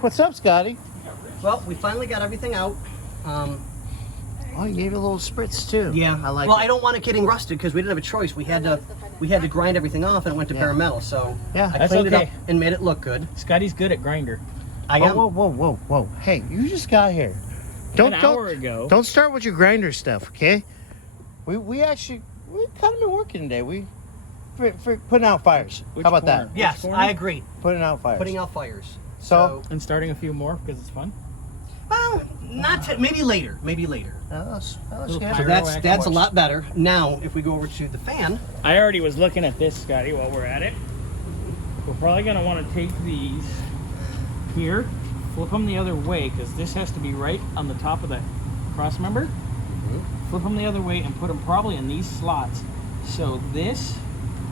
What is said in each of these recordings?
What's up, Scotty? Well, we finally got everything out. Oh, you gave it a little spritz too. Yeah, I like well, it. I don't want it getting rusted because we didn't have a choice. We had to grind everything off, and it went to bare metal. So Yeah, I that's cleaned it up okay. and made it look good. Scotty's good at grinder. I am. Whoa. Hey, you just got here. An hour ago. Don't start with your grinder stuff, okay? We kind of been working today. We for putting out fires. Which How about corner? that? Yes, corner? I agree. Putting out fires. Putting out fires. So And starting a few more because it's fun. Well, maybe later. Maybe later. that's Little good. So pyro. that's a lot better. Now, if we go over to the fan, I already was looking at this, Scotty, while we're at it. We're probably going to want to take these here, flip them the other way, because this has to be right on the top of the cross member. Flip them the other way and put them probably in these slots. So this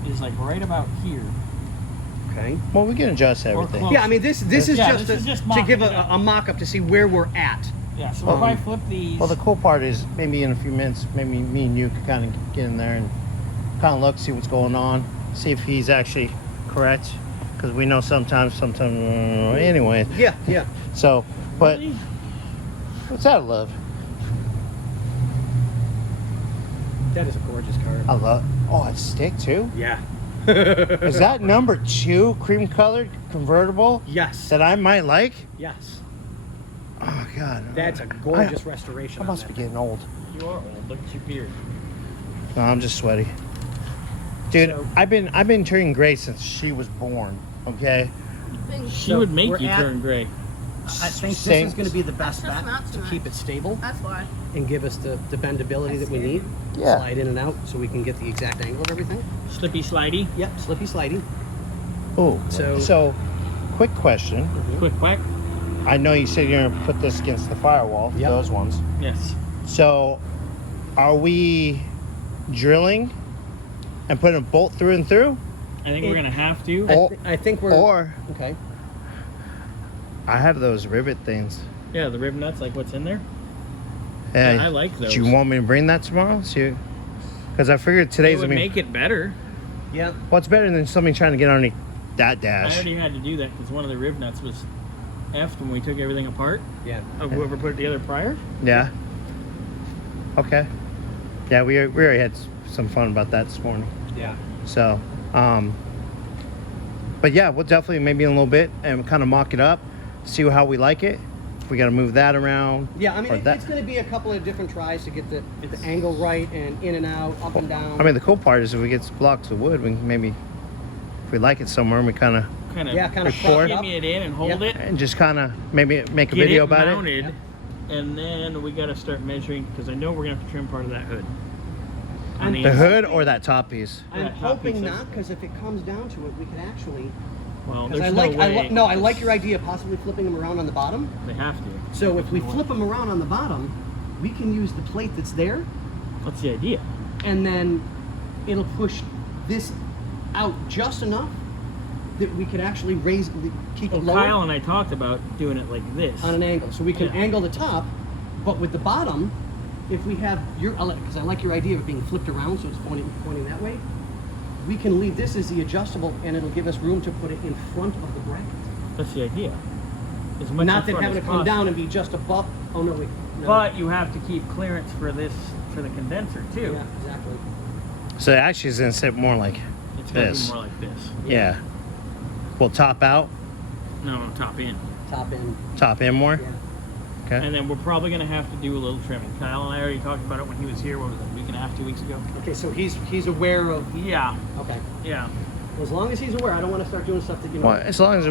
is like right about here. okay. Well, we can adjust everything. close. Yeah, I mean this is Yeah, just, this is just to give mocking it up. a mock-up to see where we're at. Yeah, so we'll probably flip these. Well, the cool part is maybe in a few minutes, maybe me and you can kind of get in there and kind of look, see what's going on, see if he's actually correct, because we know sometimes. Anyway. Yeah. So, but Really? what's that, love? That is a gorgeous car. I love. Oh, it's stick too. Yeah. Is that number 2 cream colored convertible Yes. that I might like? Yes. Oh God, That's a gorgeous restoration. I must be getting old. You are old. Look at your beard. No, I'm just sweaty, dude. So- I've been turning gray since she was born. Okay. She So would make we're you at- turn gray. I think Same- this is going to be the best That's bet not to too keep much. it stable That's why. and give us the bendability that we need. Yeah. Slide in and out so we can get the exact angle of everything. Slippy slidey. Yep, slippy slidey. Oh. So- Quick question. Quick whack. I know you said you're gonna put this against the firewall. Yep. Those ones. Yes. So, are we drilling and putting a bolt through and through? I think we're going to have to. Oh. I think we're Or okay. I have those rivet things. Yeah, the rib nuts, like what's in there. Hey, Yeah, I like those. Do you want me to bring that tomorrow? Because I figured It today's would gonna be. make it better. Yeah. What's better than somebody trying to get underneath that I dash? already had to do that because one of the rib nuts was effed when we took everything apart. Yeah. Of whoever put it together prior. Yeah. Okay. Yeah, we already had some fun about that this morning. Yeah. So, but yeah, we'll definitely maybe in a little bit and kind of mock it up, see how we like it. If we got to move that around. Yeah, I mean, or it's going to be a couple of different tries to get the angle right and in and out, up and down. I mean, the cool part is if we get some blocks of wood, we can maybe, if we like it somewhere, we kind of Kind of kinda prop it give up. me it in and hold it. and just kind of maybe make a Get video it about mounted, it. and then we got to start measuring because I know we're gonna have to trim part of that hood. On The The inside. hood or that top piece. I'm that top hoping piece not, is- because if it comes down to it, we could actually. Well, Because there's I way. like your idea of possibly flipping them around on the bottom. They have to. So if we flip them around on the bottom, we can use the plate that's there, That's the idea. and then it'll push this out just enough that we could actually keep Well, it lower Kyle and I talked about doing it like this. on an angle. So we can Yeah. angle the top, but with the bottom, if we have because I like your idea of it being flipped around, so it's pointing that way. We can leave this as the adjustable, and it'll give us room to put it in front of the bracket. That's the idea. As much Not in that front having as to come down possible. and be just above. Oh no, wait. No. But you have to keep clearance for this for the condenser too. Yeah, exactly. So it actually is going to sit more like It's gonna this. be more like this. Yeah. We'll top out, No, top in. Top end. top in more. Yeah. Okay. And then we're probably gonna have to do a little trimming. Kyle and I already talked about it when he was here. What was it, a week and a half, 2 weeks ago? Okay, so he's aware of. Yeah, Okay. yeah. Well, as long as he's aware, I don't want to start doing stuff that you know. Well, as long as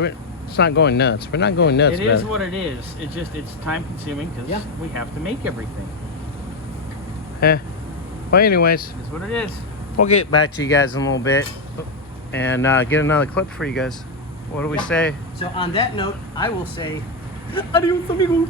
it's not going nuts. We're not going nuts. It is about what it is. It's time consuming because Yeah. we have to make everything. Well, anyways, It's what it is. we'll get back to you guys in a little bit and get another clip for you guys. What do we say? So on that note, I will say, adios amigos.